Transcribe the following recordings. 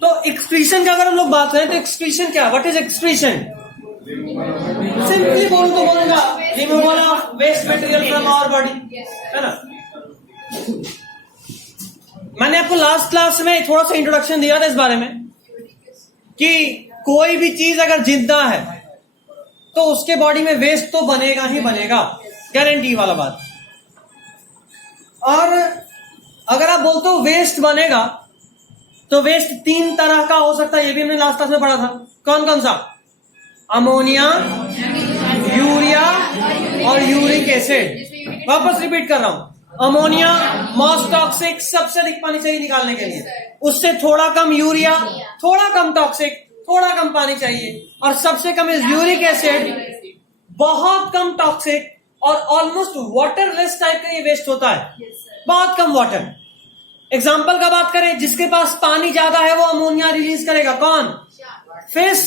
तो एक्सक्रीशन का अगर हम लोग बात करें तो एक्सक्रीशन क्या, व्हाट इज एक्सक्रीशन? सिंपली बोल तो बोलूंगा removal of waste material from our body, है ना। मैंने आपको लास्ट क्लास में थोड़ा सा इंट्रोडक्शन दिया था इस बारे में कि कोई भी चीज अगर जिंदा है तो उसके बॉडी में वेस्ट तो बनेगा ही बनेगा, गारंटी वाला बात। और अगर आप बोलते हो वेस्ट बनेगा तो वेस्ट 3 तरह का हो सकता है, ये भी हमने लास्ट क्लास में पढ़ा था। कौन कौन सा? अमोनिया, यूरिया और यूरिक एसिड। वापस रिपीट कर रहा हूं, अमोनिया मोस्ट टॉक्सिक, सबसे अधिक पानी चाहिए निकालने के लिए, उससे थोड़ा कम यूरिया, थोड़ा कम टॉक्सिक, थोड़ा कम पानी चाहिए, और सबसे कम इज यूरिक एसिड, बहुत कम टॉक्सिक और ऑलमोस्ट वाटरलेस टाइप का ये वेस्ट होता है, बहुत कम वाटर। एग्जाम्पल का बात करें, जिसके पास पानी ज्यादा है वो अमोनिया रिलीज करेगा। कौन? फिश,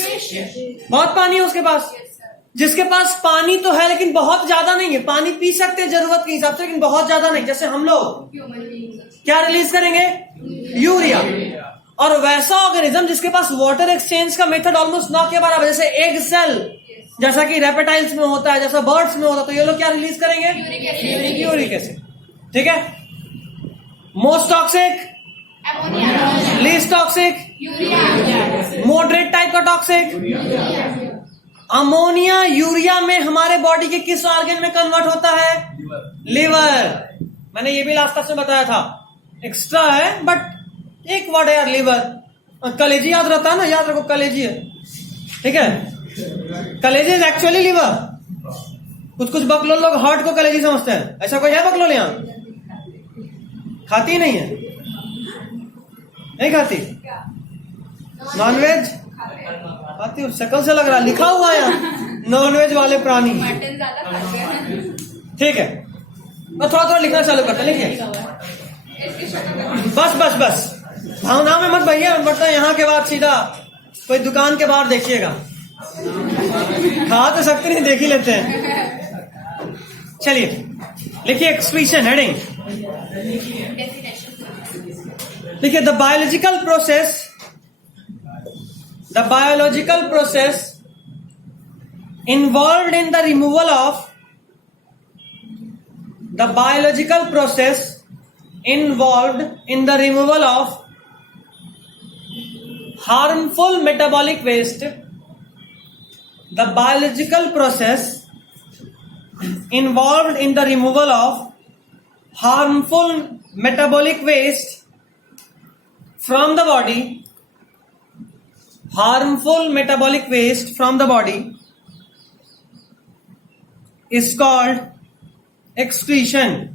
बहुत पानी है उसके पास। जिसके पास पानी तो है लेकिन बहुत ज्यादा नहीं है, पानी पी सकते हैं जरूरत के हिसाब से लेकिन बहुत ज्यादा नहीं, जैसे हम लोग, क्या रिलीज करेंगे? यूरिया। और वैसा ऑर्गेनिज्म जिसके पास वाटर एक्सचेंज का मेथड ऑलमोस्ट ना के बराबर, जैसे एग सेल, जैसा कि रेप्टाइल्स में होता है, जैसा बर्ड्स में होता है, तो ये लोग क्या रिलीज करेंगे? Uric acid. ठीक है। Most toxic, least toxic, moderate type का टॉक्सिक, अमोनिया यूरिया में हमारे बॉडी के किस ऑर्गन में कन्वर्ट होता है? लिवर। मैंने ये भी लास्ट क्लास में बताया था, एक्स्ट्रा है बट एक वर्ड है यार, लिवर। कलेजी याद रहता है ना, याद रखो कलेजी है, ठीक है। कलेजी इज एक्चुअली लिवर। कुछ बकलोल लोग हार्ट को कलेजी समझते हैं, ऐसा कोई है बकलोल यहाँ? खाती नहीं है? नहीं खाती? नॉनवेज खाती हूँ, शक्ल से लग रहा, लिखा हुआ है यहाँ नॉनवेज वाले प्राणी। ठीक है, मैं थोड़ा थोड़ा लिखना चालू करता, लिखिए। बस भावना में मत भैया, मतलब यहाँ के बाद सीधा कोई दुकान के बाहर देखिएगा। खा तो सकते नहीं, देख ही लेते हैं। चलिए लिखिए एक्सक्रीशन हेडिंग। देखिए, the biological process involved in the removal of harmful metabolic waste. The biological process involved in the removal of harmful metabolic waste from the body, is called excretion.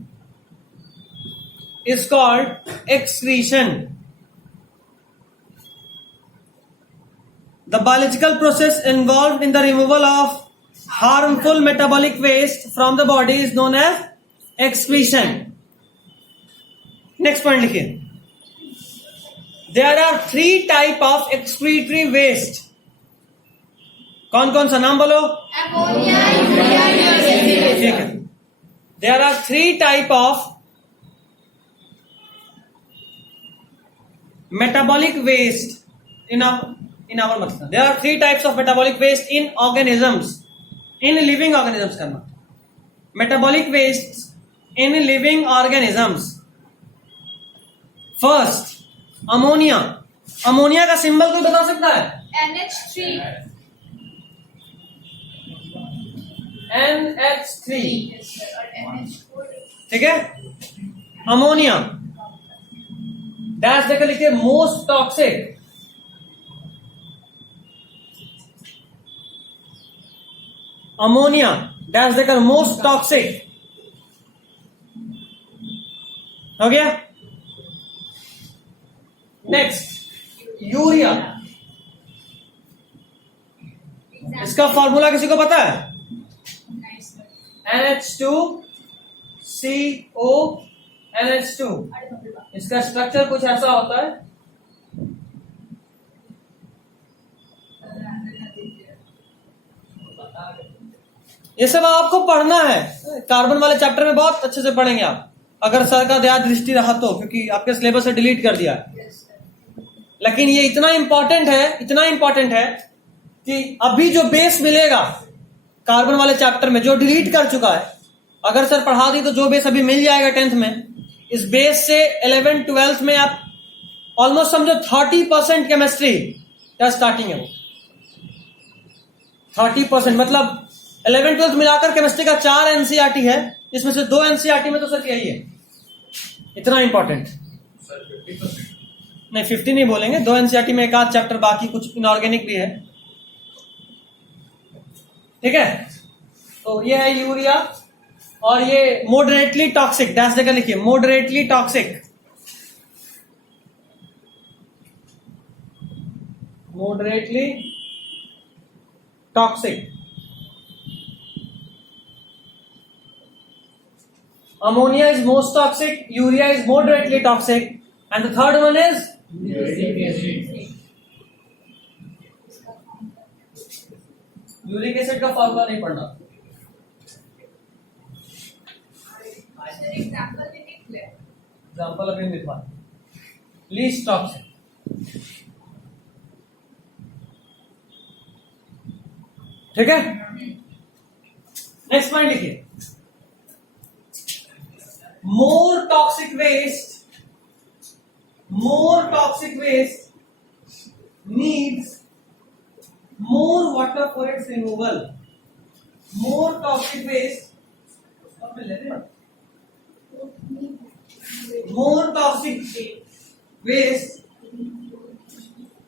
The biological process involved in the removal of harmful metabolic waste from the body is known as excretion. Next point लिखिए। There are 3 type of excretory waste. कौन कौन सा नाम बोलो? Ammonia, urea, ठीक है। There are 3 type of metabolic waste in our मतलब। There are 3 types of metabolic waste in organisms, in living organisms करना। Metabolic waste in living organisms. First, ammonia का सिंबल कोई बता सकता है? NH3। ठीक है। अमोनिया डैश देकर लिखिए मोस्ट टॉक्सिक। अमोनिया डैश देकर मोस्ट टॉक्सिक। हो गया। Next, urea. इसका फॉर्मूला किसी को पता है? NH2CO NH2। इसका स्ट्रक्चर कुछ ऐसा होता है। ये सब आपको पढ़ना है, कार्बन वाले चैप्टर में बहुत अच्छे से पढ़ेंगे आप। अगर सर का ध्यान दृष्टि रहा तो, क्योंकि आपके सिलेबस से डिलीट कर दिया है। लेकिन ये इतना इंपॉर्टेंट है कि अभी जो बेस मिलेगा कार्बन वाले चैप्टर में, जो डिलीट कर चुका है, अगर सर पढ़ा दी तो जो बेस अभी मिल जाएगा 10th में, इस बेस से 11th 12th में आप ऑलमोस्ट समझो 30% केमिस्ट्री का स्टार्टिंग है वो। 30% मतलब 11th 12th मिलाकर केमिस्ट्री का 4 एनसीईआरटी है, इसमें से 2 एनसीईआरटी में तो सर यही है। इतना इंपॉर्टेंट नहीं, 50 नहीं बोलेंगे, 2 एनसीईआरटी में एक आध चैप्टर, बाकी कुछ इनऑर्गेनिक भी है। ठीक है, तो ये है यूरिया, और ये मॉडरेटली टॉक्सिक, डैश देकर लिखिए, moderately toxic, moderately toxic. Ammonia is most toxic, urea is moderately toxic, and the third one is uric acid का फॉर्मूला नहीं पढ़ना। एग्जाम्पल अभी लिखवा, लीस्ट टॉक्सिक। ठीक है, नेक्स्ट पॉइंट लिखिए, more toxic waste needs more water for its removal. More toxic waste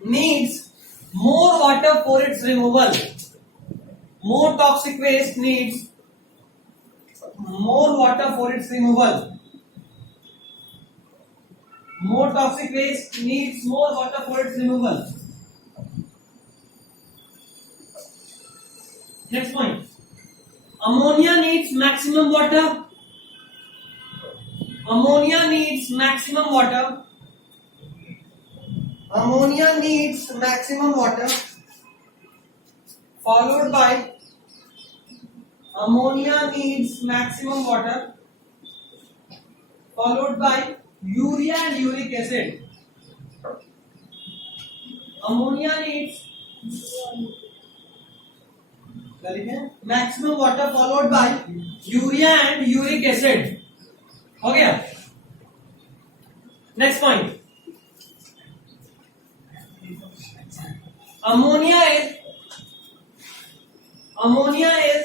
needs more water for its removal. More toxic waste needs more water for its removal. More toxic waste needs more water for its removal. Next point, ammonia needs maximum water. Ammonia needs maximum water. Ammonia needs maximum water, followed by ammonia needs maximum water, followed by urea and uric acid. Ammonia needs maximum water, followed by urea and uric acid. हो गया। Next point, ammonia is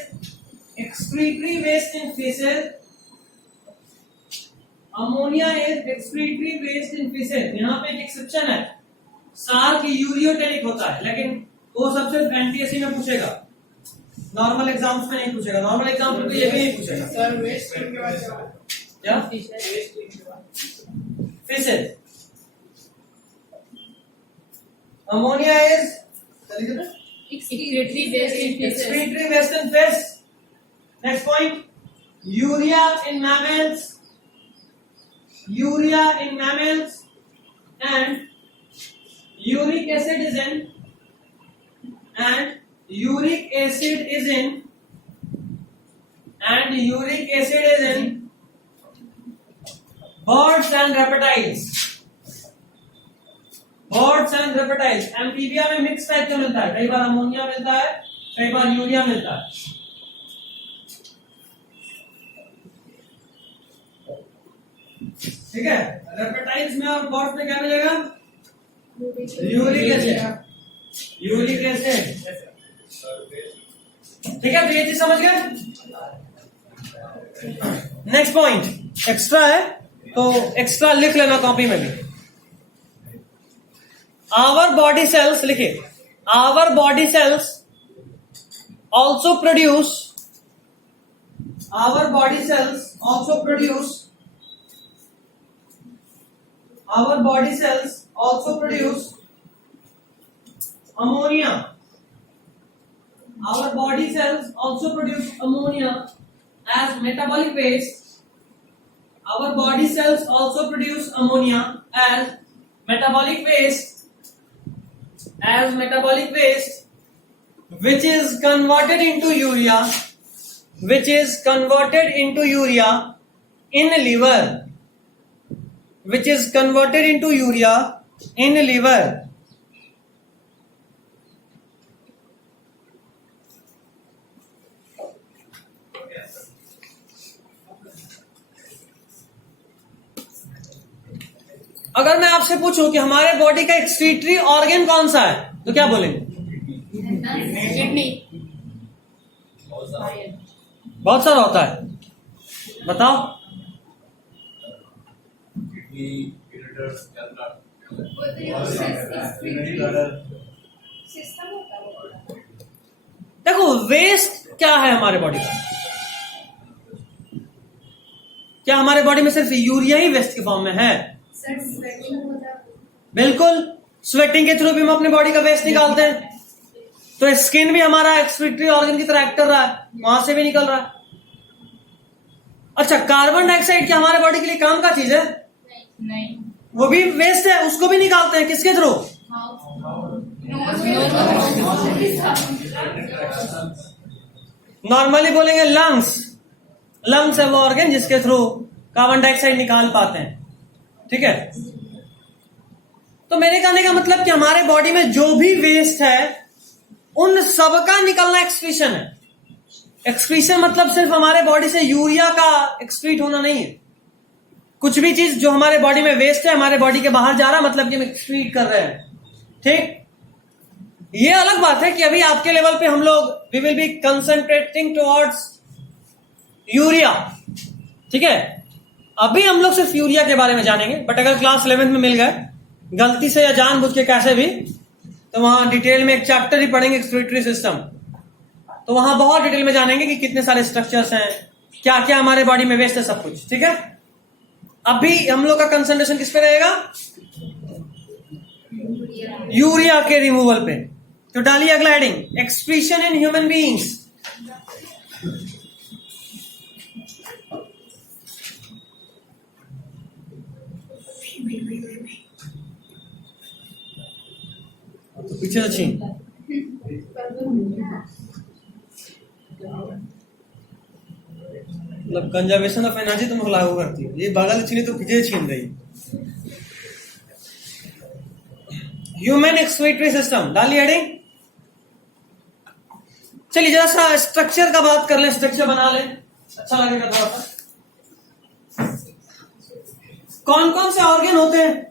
excretory waste in feces. Ammonia is excretory waste in feces. यहाँ पे एक exception है, सार की यूरियोटेनिक होता है, लेकिन वो सब सिर्फ एनटीएससी में पूछेगा, नॉर्मल एग्जाम्स में नहीं पूछेगा। नॉर्मल एग्जाम में तो ये भी नहीं पूछेगा। सर वेस्ट के बाद क्या? feces. Ammonia is excretory waste in feces. excretory waste in feces. Next point, urea in mammals. Urea in mammals and uric acid is in birds and reptiles. Birds and reptiles. Amphibia में mix type का मिलता है, कई बार ammonia मिलता है, कई बार urea मिलता है। ठीक है, रेप्टाइल्स में और बर्ड्स में क्या मिलेगा? Uric acid. ठीक है, तो ये चीज समझ गए। नेक्स्ट पॉइंट एक्स्ट्रा है, तो एक्स्ट्रा लिख लेना कॉपी में भी। Our body cells, लिखिए, our body cells also produce ammonia. Our body cells also produce ammonia as metabolic waste. Our body cells also produce ammonia as metabolic waste, which is converted into urea in liver, which is converted into urea in liver. अगर मैं आपसे पूछूं कि हमारे body का excretory organ कौन सा है, तो क्या बोलेंगे? किडनी। बहुत सारा होता है, बताओ। देखो वेस्ट क्या है हमारे बॉडी का? क्या हमारे बॉडी में सिर्फ यूरिया ही वेस्ट के फॉर्म में है? बिल्कुल, स्वेटिंग के थ्रू भी हम अपने बॉडी का वेस्ट निकालते हैं। तो स्किन भी हमारा एक्सक्रीटरी ऑर्गन की तरह एक्ट कर रहा है, वहां से भी निकल रहा है। अच्छा, कार्बन डाइऑक्साइड क्या हमारे बॉडी के लिए काम का चीज है? नहीं। वो भी वेस्ट है, उसको भी निकालते हैं, किसके थ्रू? नॉर्मली बोलेंगे लंग्स। लंग्स है वो ऑर्गन जिसके थ्रू कार्बन डाइऑक्साइड निकाल पाते हैं, ठीक है। तो मेरे कहने का मतलब कि हमारे बॉडी में जो भी वेस्ट है उन सबका निकलना एक्सक्रीशन है। एक्सक्रीशन मतलब सिर्फ हमारे बॉडी से यूरिया का एक्सक्रीट होना नहीं है। कुछ भी चीज जो हमारे बॉडी में वेस्ट है, हमारे बॉडी के बाहर जा रहा, मतलब कि हम एक्सक्रीट कर रहे हैं, ठीक। ये अलग बात है कि अभी आपके लेवल पे हम लोग we will be concentrating towards urea, ठीक है। अभी हम लोग सिर्फ यूरिया के बारे में जानेंगे, बट अगर क्लास 11 में मिल गए गलती से या जानबूझ के कैसे भी, तो वहां डिटेल में एक चैप्टर ही पढ़ेंगे एक्सक्रीटरी सिस्टम। तो वहां बहुत डिटेल में जानेंगे कि कितने सारे स्ट्रक्चर्स हैं, क्या क्या हमारे बॉडी में वेस्ट है, सब कुछ, ठीक है। अभी हम लोग का कंसंट्रेशन किस पे रहेगा? यूरिया के रिमूवल पे। तो डालिए अगला heading, excretion in human beings. तो पीछे से छीन, मतलब कंजर्वेशन ऑफ एनर्जी तुम लागू करती हो। ये बगल छीनी तो पीछे छीन रही। ह्यूमन एक्सक्रीटरी सिस्टम, डालिए हेडिंग। चलिए जरा सा स्ट्रक्चर का बात कर ले, स्ट्रक्चर बना ले, अच्छा लगेगा थोड़ा सा। कौन कौन से ऑर्गन होते हैं?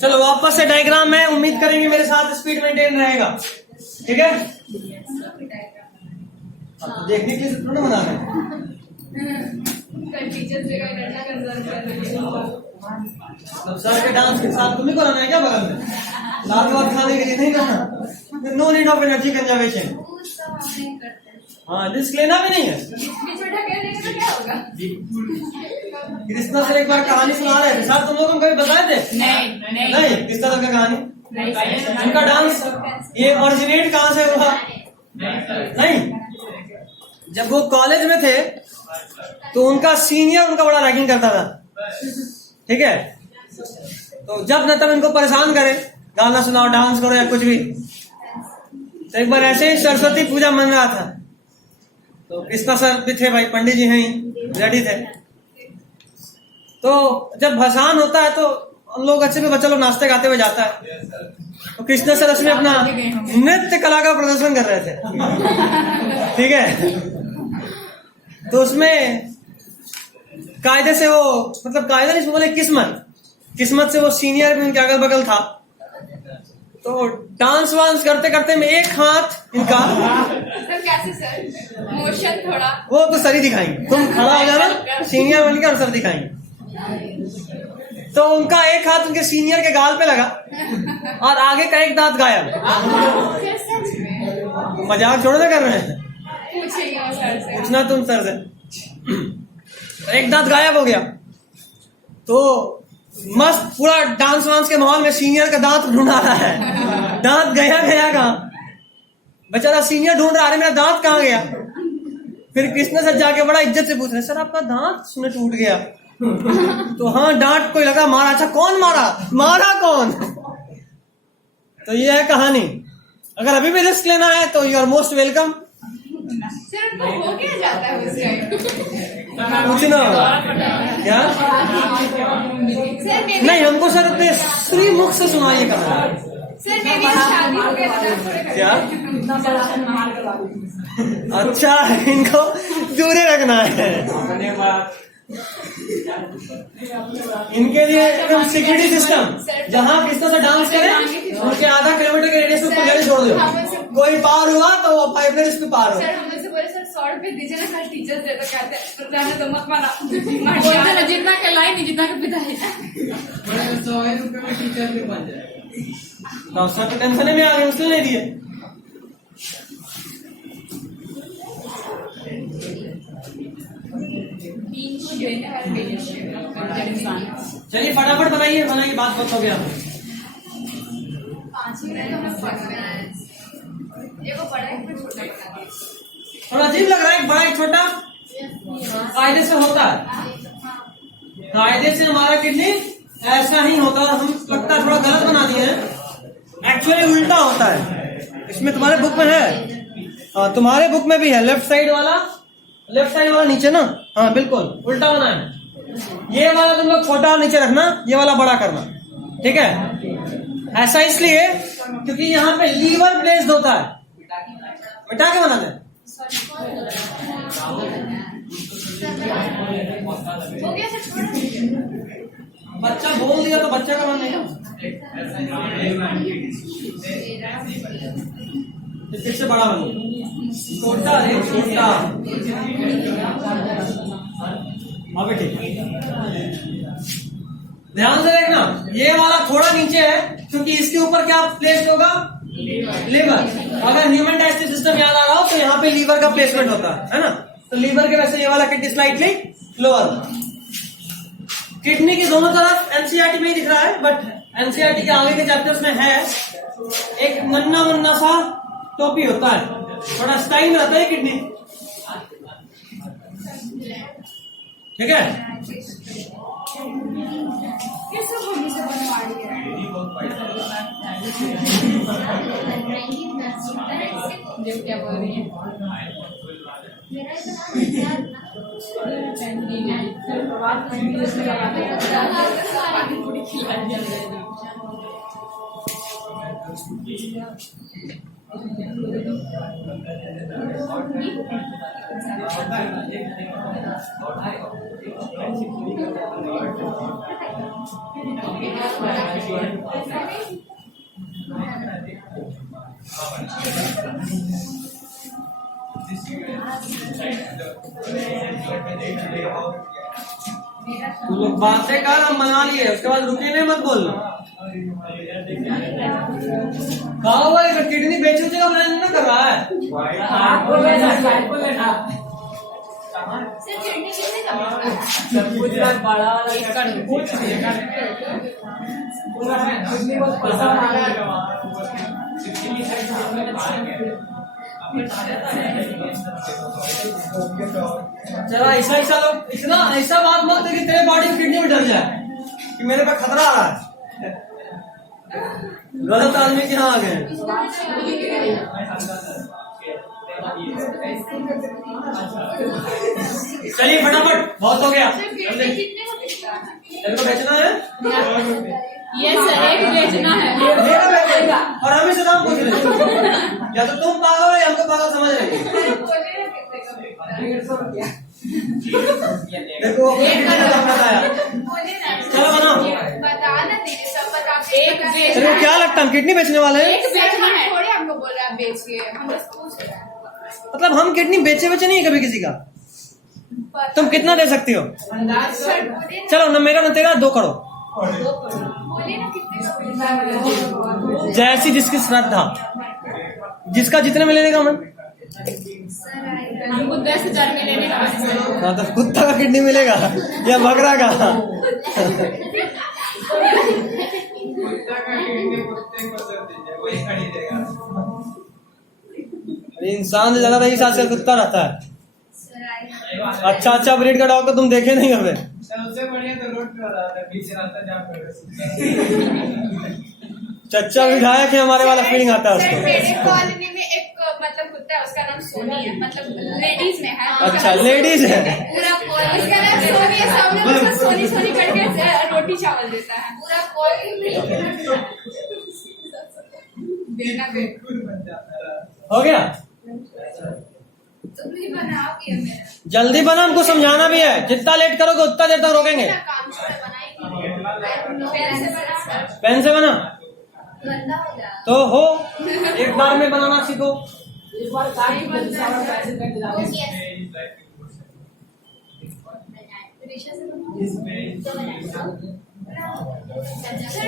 चलो वापस से डायग्राम में, उम्मीद करेंगे मेरे साथ स्पीड मेंटेन रहेगा, ठीक है। देखने के लिए थोड़ा बना रहे हैं। सर के डांस के साथ तुम्हें कराना है क्या बगल में? लाल बात खाने के लिए नहीं करना। No need of energy conservation. हाँ, रिस्क लेना भी नहीं है। कृष्णा सर एक बार कहानी सुना रहे थे, साहब तुम लोगों को कभी बताए थे? नहीं कृष्णा सर का कहानी, उनका डांस ये ओरिजिनेट कहाँ से हुआ? नहीं, जब वो कॉलेज में थे तो उनका सीनियर उनका बड़ा रैगिंग करता था, ठीक है। तो जब न तब इनको परेशान करे, गाना सुनाओ, डांस करो या कुछ भी। तो एक बार ऐसे ही सरस्वती पूजा मन रहा था, तो कृष्णा सर भी थे भाई, पंडित जी हैं, रेडी थे। तो जब भसान होता है तो हम लोग अच्छे में बच्चा लोग नाचते गाते हुए जाता है, तो कृष्णा सर उसमें अपना नृत्य कला का प्रदर्शन कर रहे थे, ठीक है। तो उसमें कायदे से वो, मतलब कायदा नहीं बोले, किस्मत से वो सीनियर भी उनके अगल बगल था। तो डांस वांस करते करते में एक हाथ इनका सर कैसे सर? मोशन थोड़ा वो तो सर ही दिखाएंगे, तुम खड़ा हो जाना, सीनियर बन के और सर दिखाएंगे। तो उनका एक हाथ उनके सीनियर के गाल पे लगा और आगे का एक दांत गायब। मजाक छोड़ो ना कर रहे हैं, पूछना तुम सर से। एक दांत गायब हो गया, तो मस्त पूरा डांस वांस के माहौल में सीनियर का दांत ढूंढा रहा है। दांत गया कहाँ? बेचारा सीनियर ढूंढ रहा है, मेरा दांत कहाँ गया? फिर कृष्णा सर जाके बड़ा इज्जत से पूछ रहे, सर आपका दांत उसने टूट गया। तो हाँ, डांट कोई लगा, मारा। अच्छा कौन मारा कौन? तो ये है कहानी। अगर अभी भी रिस्क लेना है तो यू आर मोस्ट वेलकम। सिर्फ को हो क्या जाता है उस टाइम? पूछना क्या? सर मेरी नहीं, हमको सर अपने स्त्री मुख से सुनाइए कहा। सर मेरी शादी हो गया था। क्या? अच्छा, इनको दूर रखना है। इनके लिए एकदम सिक्योरिटी सिस्टम, जहाँ किस तरह से डांस करें उनके आधा किलोमीटर के रेडियस में ऊपर गाड़ी छोड़ दो, कोई पार हुआ तो वो पाइपलाइन इस पे पार हो। सर हम लोग से बोले सर 100 रुपए दीजिए ना, सर टीचर्स दे तो कहते हैं पर जाने तो मत माना बोलते ना जितना के लाई नहीं जितना के पिता है। 100 रुपए में टीचर भी बन जाए। तो सर तो टेंशन में आ गए, उसने नहीं दिए। चलिए फटाफट बनाइए, बात बहुत हो गया। 5 मिनट में देखो बड़ा है फिर छोटा है। थोड़ा अजीब लग रहा है, एक बड़ा एक छोटा कायदे से होता है। कायदे से हमारा किडनी ऐसा ही होता है, हम लगता है थोड़ा गलत बना दिए हैं, एक्चुअली उल्टा होता है। इसमें तुम्हारे बुक में है, हाँ तुम्हारे बुक में भी है, लेफ्ट साइड वाला नीचे ना, हाँ बिल्कुल उल्टा बना है। ये वाला तुम लोग छोटा नीचे रखना, ये वाला बड़ा करना, ठीक है? ऐसा इसलिए क्योंकि यहाँ पे लीवर प्लेस्ड होता है। मिटा के बना दे। हो गया सर छोटा। बच्चा बोल दिया तो बच्चा का मन नहीं, फिर से बड़ा बन गया। छोटा रे छोटा, अभी ठीक है। ध्यान से देखना, ये वाला थोड़ा नीचे है क्योंकि इसके ऊपर क्या प्लेस होगा? लीवर। अगर ह्यूमन डाइजेस्टिव सिस्टम याद आ रहा हो तो यहाँ पे लीवर का प्लेसमेंट होता है ना? तो लीवर के वैसे ये वाला किडनी स्लाइटली लोअर। किडनी की दोनों तरफ एनसीईआरटी में ही दिख रहा है, बट एनसीईआरटी के आगे के चैप्टर्स में है एक नन्ना सा टोपी होता है, थोड़ा स्टाइल में रहता है किडनी, ठीक है? ये सब हम से बनवा रही है। देव क्या बोल रही है? तुम लोग बातें कर, हम मना लिए, उसके बाद रुके नहीं, मत बोलना। कहा हुआ है किडनी बेचने का प्लान ना कर रहा है। सर किडनी कितने का? बड़ा चला ऐसा लोग इतना ऐसा बात मत कि तेरे बॉडी में किडनी में डर जाए कि मेरे पे खतरा आ रहा है। गलत आदमी के यहाँ आ गए। चलिए फटाफट, बहुत हो गया। सर किडनी कितने का बिकता है? तेरे को बेचना है? ये सर एक बेचना है। मेरा बेचेगा और हमें से दाम पूछ रहे, या तो तुम पागल हो या हमको पागल समझ रहे। बोलिए ना कितने का बिकता है? 150 रुपया। देखो बताया, बोलिए ना। चलो बनाओ। बता ना दीजिए, सब बता। एक बेच तेरे को क्या लगता है हम किडनी बेचने वाले हैं? एक बेचना है, थोड़े हमको बोल रहे हैं बेचिए, हम बस पूछ रहे हैं। मतलब हम किडनी बेचे नहीं है कभी किसी का। तुम कितना दे सकती हो? सर बोलिए ना। चलो न मेरा न तेरा 2 करोड़, बोलिए ना कितने का बिकता है? जैसी जिसकी श्रद्धा, जिसका जितने में लेने का मन। हमको 10,000 में लेने का। हाँ तो कुत्ता का किडनी मिलेगा या बकरा का? इंसान से ज्यादा इस आजकल कुत्ता रहता है। अच्छा ब्रीड का डॉग तो तुम देखे नहीं हमें। सबसे बढ़िया तो रोड पे होता है, बीच रास्ता जहाँ पे चच्चा विधायक है हमारे वाला फीलिंग आता है सर उसको। मेरे कॉलोनी में एक मतलब होता है उसका नाम सोनी है, मतलब लेडीज में है। अच्छा, लेडीज है। पूरा कॉल उसका नाम सोनी है, सब लोग उसको सोनी सोनी करके रोटी चावल देता है। पूरा कॉल देना दे। हो गया? तुम भी बनाओगे मेरा। जल्दी बना, हमको समझाना भी है। जितना लेट करोगे उतना देर तक रोकेंगे। काम से बनाएगी। पेन से बना। पेन से बना गंदा हो जाएगा। तो हो, एक बार में बनाना सीखो। सर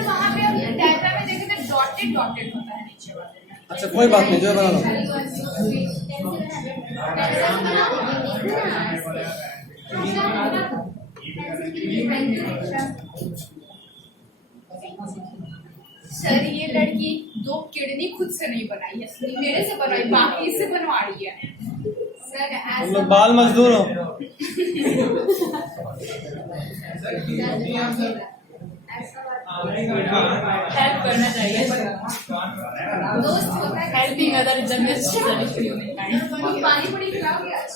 वहाँ पे डायग्राम में देखें तो डॉटेड डॉटेड होता है नीचे वाले में। अच्छा, कोई बात नहीं, जो बना लो। सर ये लड़की 2 किडनी खुद से नहीं बनाई है, मेरे से बनवाई, बाकी इससे बनवा रही है। सर तुम लोग बाल मजदूर हो। हेल्प करना चाहिए। दोस्त होता है, helping other is the best. पानी पूरी खिलाओगे आज?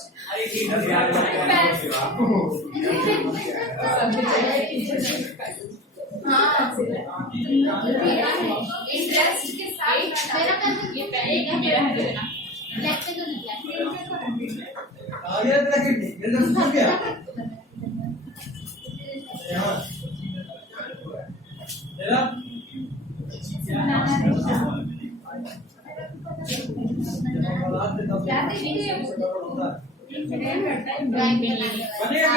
इंटरेस्ट के साथ मेरा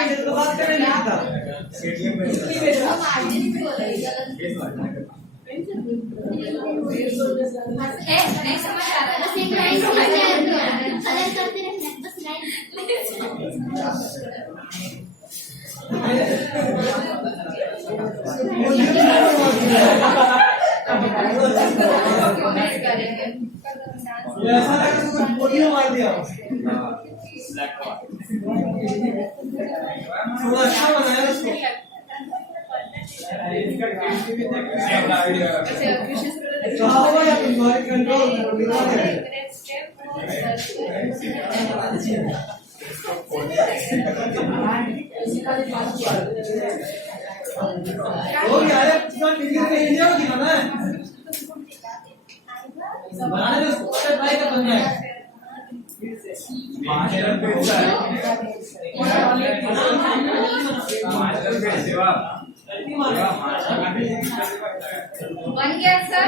नहीं समझ आता। बस एक लाइन समझ आया, कलर करते रहना, बस मार दिया। थोड़ा अच्छा बनाया उसको। बनाने में ट्राई कर बन जाएगा। बन गया सर।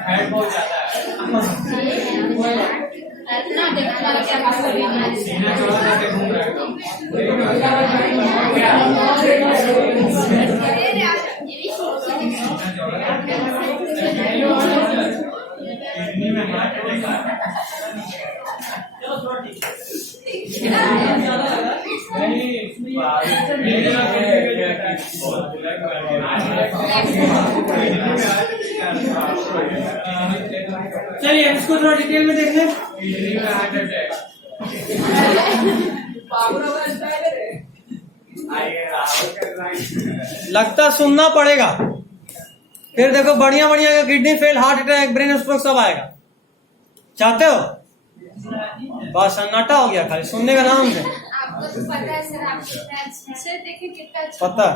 फैट बहुत ज्यादा है। सीना चौड़ा करके घूम रहे हो। किडनी में हार्ट अटैक आ रहा चलिए इसको थोड़ा डिटेल में देख लें। किडनी में हार्ट अटैक। लगता सुनना पड़ेगा। फिर देखो बढ़िया बढ़िया का kidney fail, heart attack, brain stroke सब आएगा। चाहते हो? बस सन्नाटा हो गया, खाली सुनने का नाम से। आपको तो पता है सर, आप कितना अच्छा देखिए, कितना अच्छा पता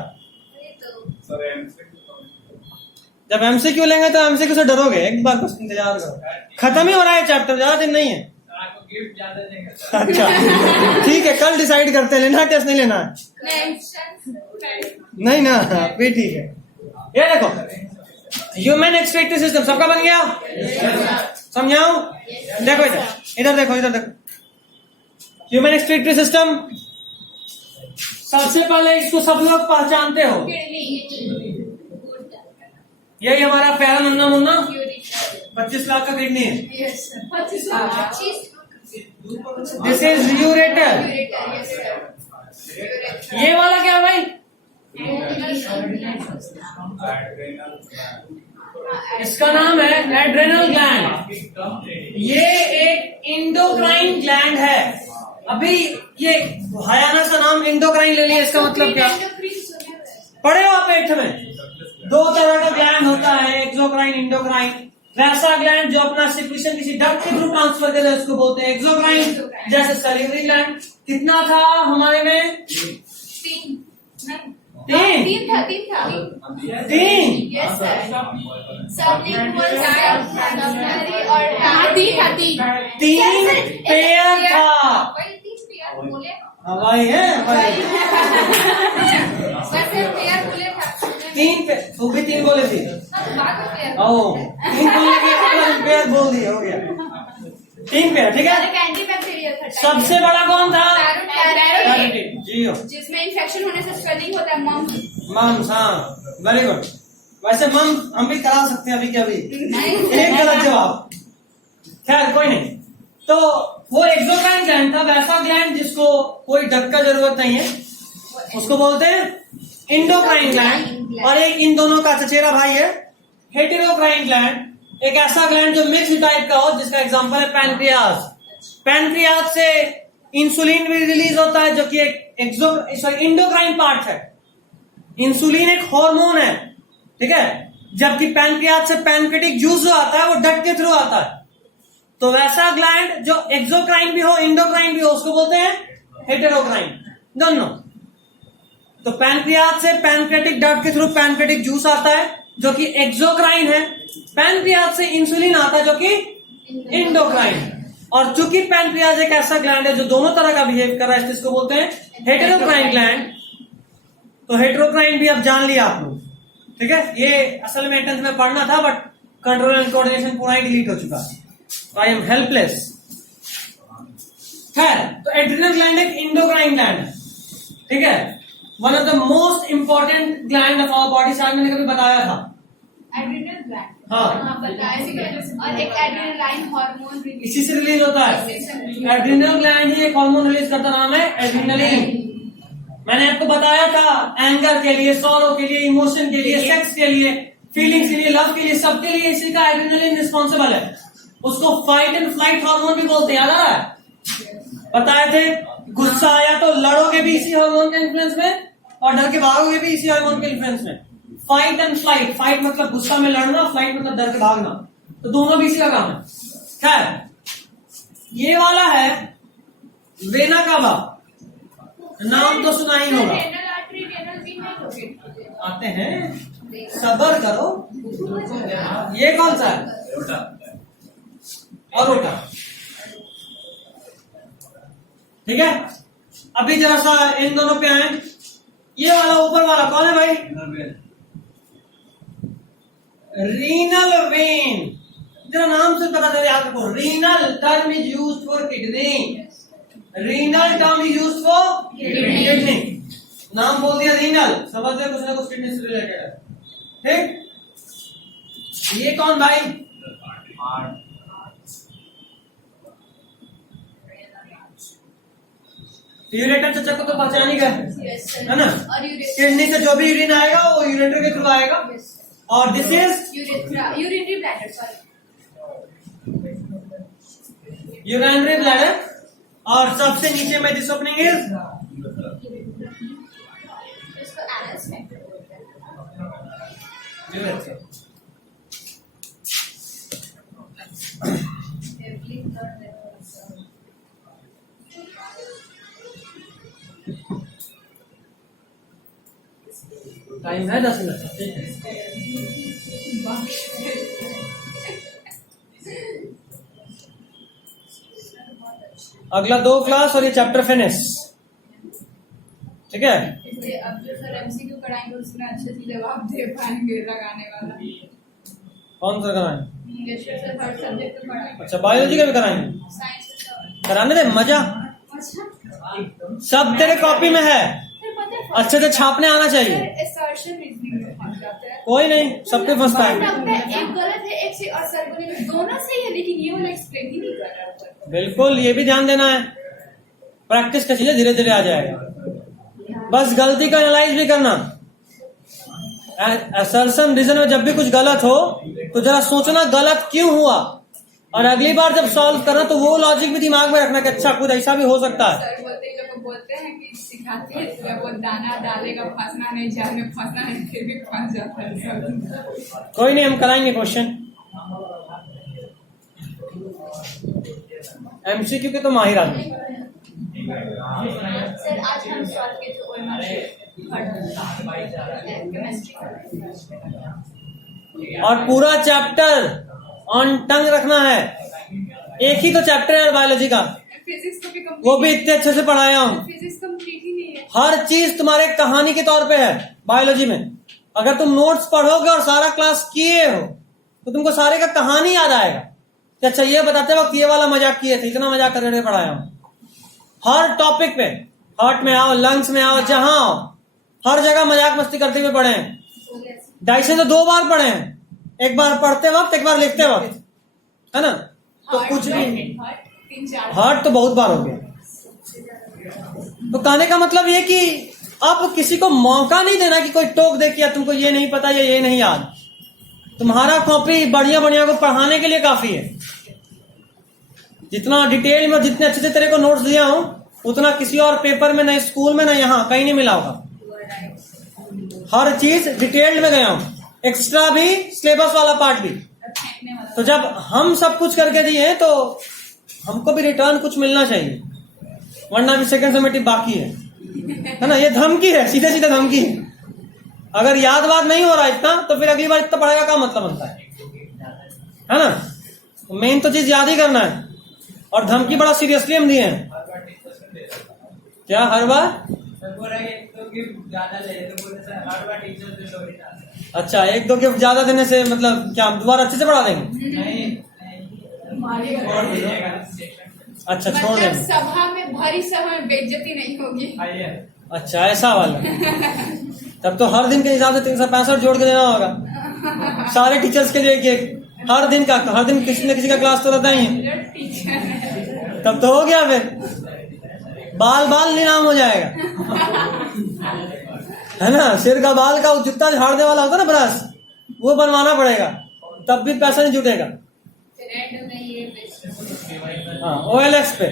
तो जब एमसीक्यू लेंगे तो एमसीक्यू से डरोगे। एक बार बस इंतजार करो, खत्म ही हो रहा है चैप्टर, ज्यादा दिन नहीं है। आपको गिफ्ट ज्यादा देंगे। अच्छा ठीक है, कल डिसाइड करते हैं, लेना टेस्ट नहीं लेना है। नहीं ना, भी ठीक है। ये देखो, ह्यूमन एक्सक्रीटरी सिस्टम सबका बन गया। समझाऊं? देखो इधर, इधर देखो, इधर देखो। ह्यूमन एक्सक्रीटरी सिस्टम, सबसे पहले इसको सब लोग पहचानते हो। यही हमारा प्यारा नन्ना मुन्ना 25 लाख का किडनी है। This is ureter. ये वाला क्या भाई? इसका नाम है एड्रेनल ग्लैंड। ये एक इंडोक्राइन ग्लैंड है। अभी ये भयानक सा नाम इंडोक्राइन ले लिया, इसका मतलब क्या? पढ़े हो आप 8th में? 2 तरह का ग्लैंड होता है, एक्सोक्राइन, इंडोक्राइन। वैसा ग्लैंड जो अपना सिक्रीशन किसी डक्ट के थ्रू ट्रांसफर करे उसको बोलते हैं एक्सोक्राइन। जैसे सैलिवरी ग्लैंड। कितना था हमारे में? 3 तीन था। 3 यस सर। सबलिंगुअल और 3 पेयर था। वही 3 पेयर बोले हाँ भाई है भाई। वैसे पेयर बोले था 3 पे तू भी 3 बोले थी। बात हो पेयर ओ 3 बोलने के पेयर बोल दिया, हो गया 3 पेयर। ठीक है। कैंडी बैक्टीरिया था। सबसे बड़ा कौन था? पैरोटाइट, जियो, जिसमें इंफेक्शन होने से स्वेलिंग होता है। मम्स। हाँ वेरी गुड। वैसे मम हम भी करा सकते हैं अभी के अभी। एक गलत जवाब। खैर कोई नहीं। तो वो एक्सोक्राइन ग्लैंड था, वैसा ग्लैंड जिसको कोई ढक का जरूरत नहीं है, उसको बोलते हैं इंडोक्राइन ग्लैंड। और एक इन दोनों का चचेरा भाई है हेटेरोक्राइन ग्लैंड। एक ऐसा ग्लैंड जो मिक्स टाइप का हो, जिसका एग्जांपल है पैनक्रियाज। पैनक्रियाज से इंसुलिन भी रिलीज होता है, जो कि एक इंडोक्राइन पार्ट है। इंसुलिन एक हार्मोन है, ठीक है। जबकि पैनक्रियाज से पैनक्रेटिक जूस जो आता है वो डट के थ्रू आता है। तो वैसा ग्लैंड जो एक्सोक्राइन भी हो, इंडोक्राइन भी हो, उसको बोलते हैं हेटेरोक्राइन। दोनों। तो पैनक्रियाज से पैनक्रेटिक डट के थ्रू पैनक्रेटिक जूस आता है, जो कि एक्सोक्राइन है। पैनक्रियाज से इंसुलिन आता है, जो कि इंडोक्राइन। और चूंकि पैनक्रियाज एक ऐसा ग्लैंड है जो दोनों तरह का बिहेव कर रहा है, इसको बोलते हैं हेटेरोक्राइन ग्लैंड। तो हेटेरोक्राइन भी अब जान लिया आप लोग, ठीक है। ये असल में एंट्रेंस में पढ़ना था, बट कंट्रोल एंड कोऑर्डिनेशन पूरा ही डिलीट हो चुका। I am helpless. खैर, तो एड्रिनल ग्लैंड एक इंडोक्राइन ग्लैंड है, ठीक है। One of the most important gland of our body. शायद मैंने कभी बताया था। Adrenal gland. हाँ, बताया। और एक एड्रेनालाइन हार्मोन इसी से रिलीज होता है। एड्रिनल ग्लैंड ही एक हार्मोन रिलीज करता, नाम है एड्रिनलिन। मैंने आपको बताया था, एंगर के लिए, सॉरो के लिए, इमोशन के लिए, सेक्स के लिए, फीलिंग्स के लिए, लव के लिए, सबके लिए इसी का एड्रिनलिन रिस्पॉन्सिबल है। उसको फाइट एंड फ्लाइट हार्मोन भी बोलते हैं, याद आ रहा है? बताए थे। गुस्सा आया तो लड़ोगे भी इसी हार्मोन के इन्फ्लुएंस में, और डर के भागोगे भी इसी हार्मोन के इन्फ्लुएंस में। Fight and flight. फाइट मतलब गुस्सा में लड़ना, फ्लाइट मतलब डर के भागना। तो दोनों भी इसी का काम है। खैर, ये वाला है वेना कावा। नाम तो सुना ही होगा। आते हैं, सबर करो। ये कौन सा है? अरोटा। ठीक है। अभी जरा सा इन दोनों पे आए। ये वाला ऊपर वाला कौन है भाई? Renal vein. जरा नाम से पता चले आपको। Renal term is used for kidney. Renal term is used for kidney. नाम बोल दिया रीनल, समझ रहे कुछ ना कुछ किडनी से रिलेटेड है, ठीक। ये कौन भाई? यूरेटर चचा को तो पहचान ही गए, है ना। किडनी से जो भी यूरिन आएगा वो यूरेटर के थ्रू आएगा। और this is urinary bladder, sorry, urinary bladder. और सबसे नीचे में दिस ओपनिंग इज इसको एनस में टाइम है 10 मिनट। अगला 2 क्लास और ये चैप्टर फिनिश, ठीक है। इसलिए अब जो सर एमसीक्यू कराएंगे उसमें अच्छे से जवाब दे पाएंगे लगाने वाला। कौन सा कराएंगे? इंग्लिश से हर सब्जेक्ट को पढ़ाएंगे। अच्छा, बायोलॉजी का भी कराएंगे? साइंस से कराने दे, मजा। अच्छा, सब तेरे कॉपी में है, फिर पता है अच्छे से छापने आना चाहिए। असर्शन रीजनिंग में फंस जाते हैं। कोई नहीं, सबके फंसता है। एक गलत है, एक से और सर बोलेंगे दोनों सही है, लेकिन ये वाला एक्सप्लेन ही नहीं कर रहा है। बिल्कुल, ये भी ध्यान देना है। प्रैक्टिस का चीजें धीरे धीरे आ जाएगा। बस गलती को एनालाइज भी करना। असर्शन रीजन में जब भी कुछ गलत हो तो जरा सोचना गलत क्यों हुआ, और अगली बार जब सॉल्व करना तो वो लॉजिक भी दिमाग में रखना कि अच्छा खुद ऐसा भी हो सकता है। सर बोलते हैं, जब वो बोलते हैं कि सिखाते हैं तो वो दाना डालेगा, फंसना नहीं, जाल में फंसना नहीं, फिर भी फंस जाता है सर। कोई नहीं, हम कराएंगे क्वेश्चन। एमसीक्यू के तो माहिर आदमी। सर आज हम सॉल्व किए थे ओएमआर केमिस्ट्री, और पूरा चैप्टर ऑन टंग रखना है। एक ही तो चैप्टर है बायोलॉजी का, फिजिक्स को भी कंप्लीट, वो भी इतने अच्छे से पढ़ाया हूँ। फिजिक्स कंप्लीट ही नहीं है। हर चीज तुम्हारे कहानी के तौर पे है बायोलॉजी में। अगर तुम नोट्स पढ़ोगे और सारा क्लास किए हो तो तुमको सारे का कहानी याद आएगा कि अच्छा ये बताते वक्त ये वाला मजाक किए थे, इतना मजाक करके पढ़ाया हूँ। हर टॉपिक पे, हार्ट में आओ, लंग्स में आओ, जहां आओ, हर जगह मजाक मस्ती करते हुए पढ़े हैं। डाइसन तो 2 बार पढ़े हैं, एक बार पढ़ते वक्त, एक बार लिखते वक्त, है ना। तो कुछ भी 3-4 हार्ट तो बहुत बार हो गया। तो कहने का मतलब ये कि अब किसी को मौका नहीं देना कि कोई टोक दे कि तुमको ये नहीं पता या ये नहीं याद। तुम्हारा कॉपी बढ़िया बढ़िया को पढ़ाने के लिए काफी है। जितना डिटेल में, जितने अच्छे से तेरे को नोट्स दिया हूं उतना किसी और पेपर में, न स्कूल में, न यहाँ कहीं नहीं मिला होगा। हर चीज डिटेल्ड में गया हूं, एक्स्ट्रा भी, सिलेबस वाला पार्ट भी। तो जब हम सब कुछ करके दिए तो हमको भी रिटर्न कुछ मिलना चाहिए, वरना भी सेकंड समेटिव बाकी है ना। ये धमकी है, सीधे सीधे धमकी है। अगर याद बात नहीं हो रहा इतना तो फिर अगली बार इतना पढ़ाएगा क्या मतलब बनता है ना। तो मेन तो चीज याद ही करना है, और धमकी बड़ा सीरियसली हम दिए हैं। क्या हर बार? अच्छा, 1-2 गिफ्ट ज्यादा देने से मतलब क्या दोबारा अच्छे से पढ़ा देंगे? अच्छा, छोड़ देंगे। सभा में, भरी सभा में बेइज्जती नहीं होगी। अच्छा, ऐसा वाला। तब तो हर दिन के हिसाब से 365 जोड़ के देना होगा सारे टीचर्स के लिए। एक हर दिन किसी न किसी का क्लास तो रहता ही है। तब तो हो गया, फिर बाल नीलाम हो जाएगा, है ना। सिर का बाल का जूता झाड़ने वाला होता ना ब्रश, वो बनवाना पड़ेगा, तब भी पैसा नहीं जुटेगा। हाँ, OLX पे।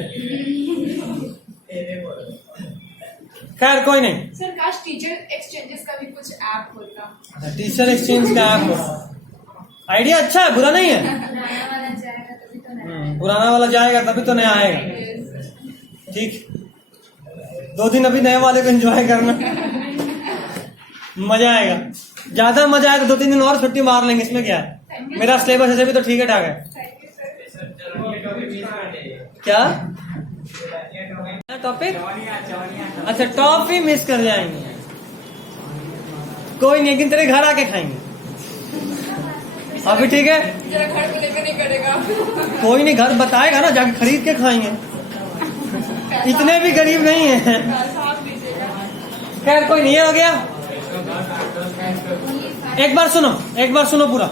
खैर कोई नहीं। सर काश टीचर एक्सचेंजेस का भी कुछ ऐप होता। टीचर एक्सचेंज का ऐप होता, आइडिया अच्छा है, बुरा नहीं है। पुराना वाला जाएगा तभी तो नया आएगा। ठीक, 2 दिन अभी नए वाले को एंजॉय करना, मजा आएगा। ज्यादा मजा आएगा तो 2-3 दिन और छुट्टी मार लेंगे, इसमें क्या है। मेरा सिलेबस ऐसे भी तो ठीक है ठाक है। क्या टॉपिक? अच्छा, टॉफी मिस कर जाएंगे, कोई नहीं, लेकिन तेरे घर आके खाएंगे। अभी ठीक है, जरा घर को लेकर नहीं करेगा। कोई नहीं, घर बताएगा ना, जाके खरीद के खाएंगे। इतने भी गरीब नहीं है। खैर कोई नहीं, ये हो गया। एक बार सुनो पूरा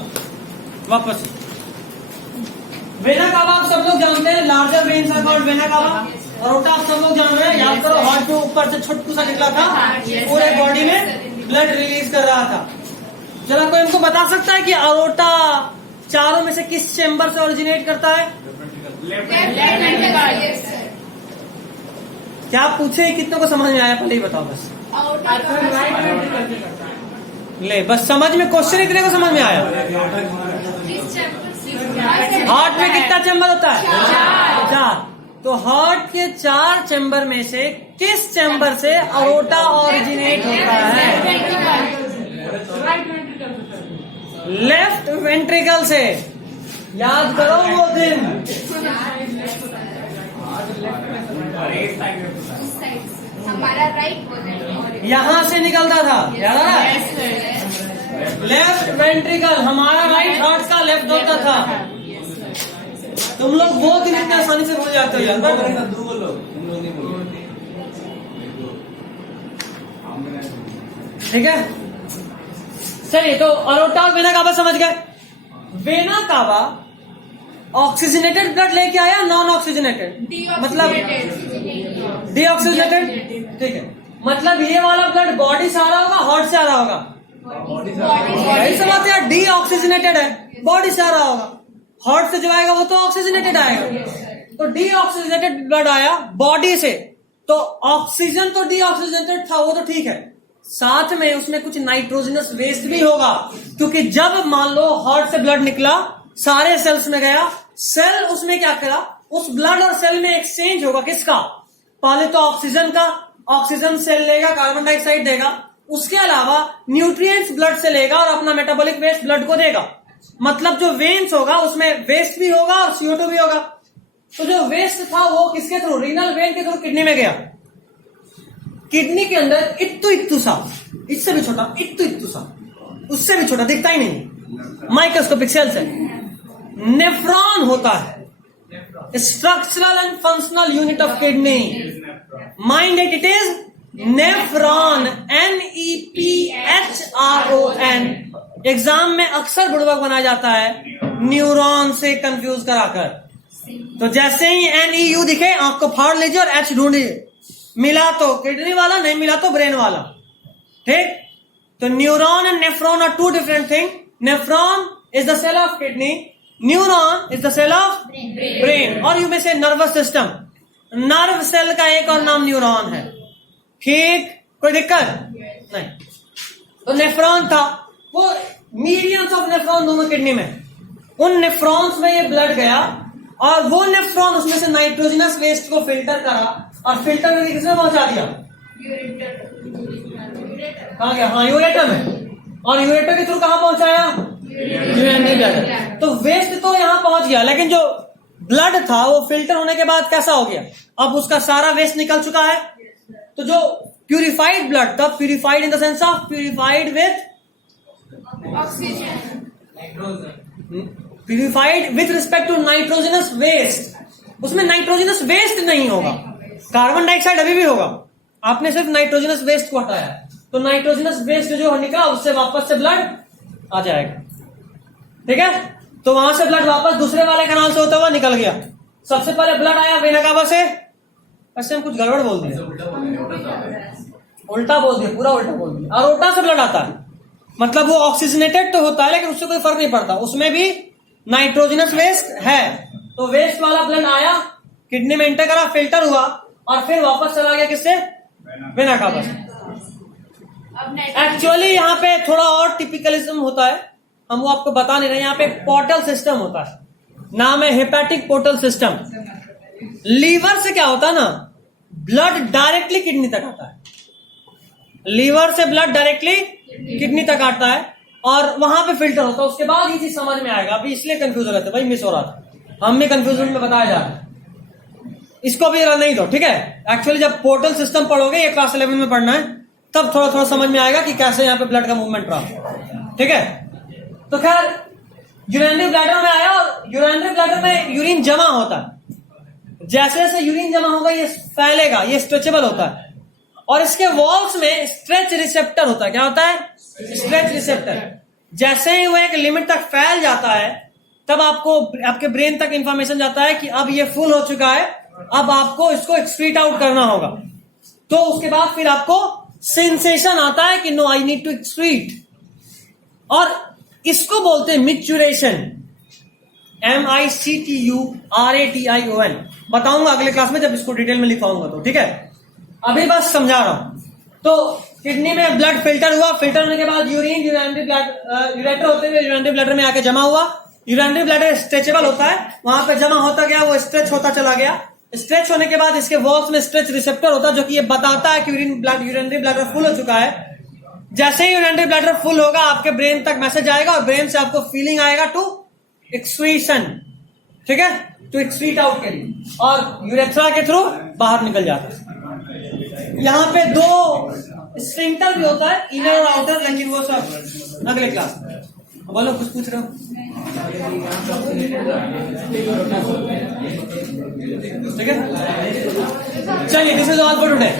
वापस। वेना कावा आप सब लोग जानते हैं, larger veins are called vena cava. Aorta आप सब लोग जान रहे हैं, याद करो, हार्ट के ऊपर से छोटू सा निकला था, पूरे बॉडी में ब्लड रिलीज कर रहा था। जरा कोई हमको बता सकता है कि अरोटा चारों में से किस चेंबर से ओरिजिनेट करता है? क्या पूछे, कितनों को समझ में आया, पहले ही बताओ बस। ले, बस समझ में, क्वेश्चन इतने को समझ में आया। हार्ट में कितना चैम्बर होता है? 4। तो हार्ट के 4 चैम्बर में से किस चैम्बर से अरोटा ओरिजिनेट होता है? लेफ्ट वेंट्रिकल से। याद करो वो दिन, हमारा राइट यहाँ से निकलता था, याद आ रहा है? लेफ्ट वेंट्रिकल, हमारा राइट हार्ट का लेफ्ट होता था। तुम लोग वो दिन इतने आसानी से भूल जाते हो यार। ठीक है, चलिए। तो अरोटा और वेना कावा समझ गए। वेना कावा ऑक्सीजनेटेड ब्लड लेके आया, नॉन ऑक्सीजनेटेड मतलब डीऑक्सीजनेटेड। ठीक है, मतलब ये वाला ब्लड बॉडी से आ रहा होगा, हार्ट से आ रहा होगा, यही सब बात है, डी ऑक्सीजनेटेड है, बॉडी से आ रहा होगा, हार्ट से जो आएगा वो तो ऑक्सीजनेटेड आएगा, तो डी ऑक्सीजनेटेड ब्लड आया बॉडी से, तो ऑक्सीजन तो डी ऑक्सीजनेटेड था, वो तो ठीक है, साथ में उसमें कुछ नाइट्रोजनस वेस्ट भी होगा, क्योंकि जब मान लो हार्ट से ब्लड निकला सारे सेल्स में गया, सेल उसमें क्या करा, उस ब्लड और सेल में एक्सचेंज होगा, किसका, पहले तो ऑक्सीजन का, ऑक्सीजन सेल लेगा, कार्बन डाइऑक्साइड देगा, उसके अलावा न्यूट्रिएंट्स ब्लड से लेगा और अपना मेटाबॉलिक वेस्ट ब्लड को देगा, मतलब जो वेन्स होगा उसमें वेस्ट भी होगा और CO2 भी होगा, तो जो वेस्ट था वो किसके थ्रू, रीनल वेन के थ्रू किडनी में गया, किडनी के अंदर इत्तू सा, इससे भी छोटा इत्तू सा, उससे भी छोटा, दिखता ही नहीं माइक्रोस्कोपिक सेल से, नेफ्रॉन होता है, structural and functional unit of kidney, mind it is nephron, NEPHRON। Exam में अक्सर बुड़बक बनाया जाता है न्यूरॉन से कंफ्यूज कराकर, तो जैसे ही NEU दिखे आंख को फाड़ लीजिए और H ढूंढिए, मिला तो किडनी वाला, नहीं मिला तो ब्रेन वाला, ठीक। तो neuron and nephron are two different thing, nephron is the cell of kidney, neuron is the cell of brain, और यू में से नर्वस सिस्टम, नर्व सेल का एक और नाम न्यूरॉन है, ठीक, कोई दिक्कत नहीं। तो नेफ्रॉन था, वो मिलियंस ऑफ नेफ्रॉन दोनों किडनी में, उन नेफ्रॉन्स में ये ब्लड गया और वो नेफ्रॉन उसमें से नाइट्रोजनस वेस्ट को फिल्टर करा और फिल्टर में किसमें पहुंचा दिया, कहा गया, हाँ यूरेटर में, और यूरेटर के थ्रू कहां पहुंचाया, यूरिनरी ब्लैडर, तो वेस्ट तो यहां पहुंच गया, लेकिन जो ब्लड था वो फिल्टर होने के बाद कैसा हो गया, अब उसका सारा वेस्ट निकल चुका है, तो जो प्यूरिफाइड ब्लड था, purified in the sense of purified with purified with respect to nitrogenous waste, उसमें नाइट्रोजनस वेस्ट नहीं होगा, कार्बन डाइऑक्साइड अभी भी होगा, आपने सिर्फ नाइट्रोजनस वेस्ट को हटाया, तो नाइट्रोजनस वेस्ट जो निकला उससे वापस से ब्लड आ जाएगा, ठीक है। तो वहां से ब्लड वापस दूसरे वाले कैनाल से होता हुआ निकल गया, सबसे पहले ब्लड आया वेना कावा से, ऐसे हम कुछ गड़बड़ बोल दिया, उल्टा बोल दिया, पूरा उल्टा बोल दिया, अरोटा से ब्लड आता है, मतलब वो ऑक्सीजनेटेड तो होता है लेकिन उससे कोई फर्क नहीं पड़ता, उसमें भी नाइट्रोजनस वेस्ट है, तो वेस्ट वाला ब्लड आया, किडनी में एंटर करा, फिल्टर हुआ और फिर वापस चला गया किससे, वेना कावा से। एक्चुअली यहाँ पे थोड़ा और टिपिकलिज्म होता है, हम वो आपको बता नहीं रहे, यहाँ पे पोर्टल सिस्टम होता है, नाम है हेपेटिक पोर्टल सिस्टम। लीवर से क्या होता है ना, ब्लड डायरेक्टली किडनी तक आता है, लीवर से ब्लड डायरेक्टली किडनी तक आता है और वहां पे फिल्टर होता है, उसके बाद ये चीज समझ में आएगा, अभी इसलिए कंफ्यूज हो रहे थे भाई, मिस हो रहा था, हमने कंफ्यूजन में बताया जा रहा है, इसको भी नहीं दो, ठीक है। एक्चुअली जब पोर्टल सिस्टम पढ़ोगे, ये क्लास 11 में पढ़ना है, तब थोड़ा थोड़ा समझ में आएगा कि कैसे यहाँ पे ब्लड का मूवमेंट रहा, ठीक है। तो खैर यूरिनरी ब्लैडर में आया और यूरिनरी ब्लैडर में यूरिन जमा होता है, जैसे जैसे यूरिन जमा होगा ये फैलेगा, ये स्ट्रेचेबल होता है, और इसके वॉल्स में स्ट्रेच रिसेप्टर होता है, क्या होता है, स्ट्रेच रिसेप्टर। जैसे ही वो एक लिमिट तक फैल जाता है तब आपको आपके ब्रेन तक इंफॉर्मेशन जाता है कि अब ये फुल हो चुका है, अब आपको इसको एक्सक्रीट आउट करना होगा, तो उसके बाद फिर आपको सेंसेशन आता है कि no I need to excrete, और इसको बोलते हैं मिच्यूरेशन, MICTURATION। बताऊंगा अगले क्लास में जब इसको डिटेल में लिखाऊंगा तो, ठीक है, अभी बस समझा रहा हूं। तो किडनी में ब्लड फिल्टर हुआ, फिल्टर होने के बाद यूरिन यूरिनरी यूरेटर होते हुए यूरिनरी ब्लैडर में आके जमा हुआ, यूरिनरी ब्लैडर स्ट्रेचेबल होता है, वहां पे जमा होता गया, वो स्ट्रेच होता चला गया, स्ट्रेच होने के बाद इसके वॉल्स में स्ट्रेच रिसेप्टर होता है जो कि ये बताता है कि यूरिनरी ब्लैडर फुल हो चुका है। जैसे ही यूरिनरी ब्लैडर फुल होगा आपके ब्रेन तक मैसेज आएगा और ब्रेन से आपको फीलिंग आएगा टू एक्सक्रीशन, ठीक है, टू एक्सक्रीट आउट के लिए, और यूरेथ्रा के थ्रू बाहर निकल जाता है। यहाँ पे दो स्फिंक्टर भी होता है, इनर और आउटर, लेकिन वो सब अगले क्लास में। बोलो, कुछ पूछ रहे हो, ठीक है, चलिए, this is all for today.